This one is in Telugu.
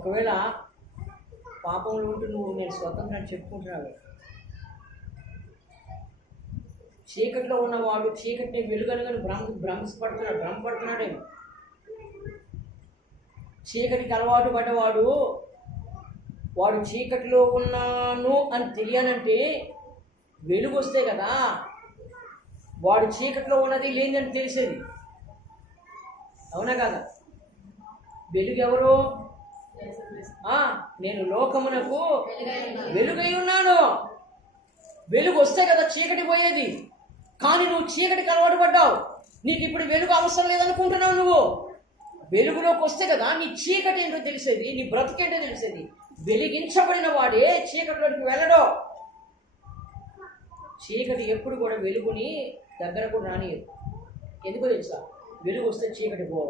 ఒకవేళ పాపంలో ఉంటూ నువ్వు నేను స్వతంత్రం చెప్పుకుంటున్నావు, చీకట్లో ఉన్నవాడు చీకటిని వెలుగనుగని భ్రమపడుతున్నాడేమో. చీకటికి అలవాటు పడ్డవాడు వాడు చీకటిలో ఉన్నాను అని తెలియనంటే వెలుగు వస్తే కదా వాడు చీకటిలో ఉన్నది లేదని తెలిసేది. అవునా కదా? వెలుగు ఎవరు? నేను లోకమునకు వెలుగై ఉన్నాను. వెలుగు వస్తే కదా చీకటి పోయేది. కానీ నువ్వు చీకటికి అలవాటు పడ్డావు, నీకు ఇప్పుడు వెలుగు అవసరం లేదనుకుంటున్నావు. నువ్వు వెలుగులోకి వస్తే కదా నీ చీకటి ఏంటో తెలిసేది, నీ బ్రతికేంటో తెలిసేది. వెలిగించబడిన వాడే చీకటిలోకి వెళ్ళడు. చీకటి ఎప్పుడు కూడా వెలుగుని దగ్గరకు రానియదు. ఎందుకో తెలుసా? వెలుగు వస్తే చీకటి పో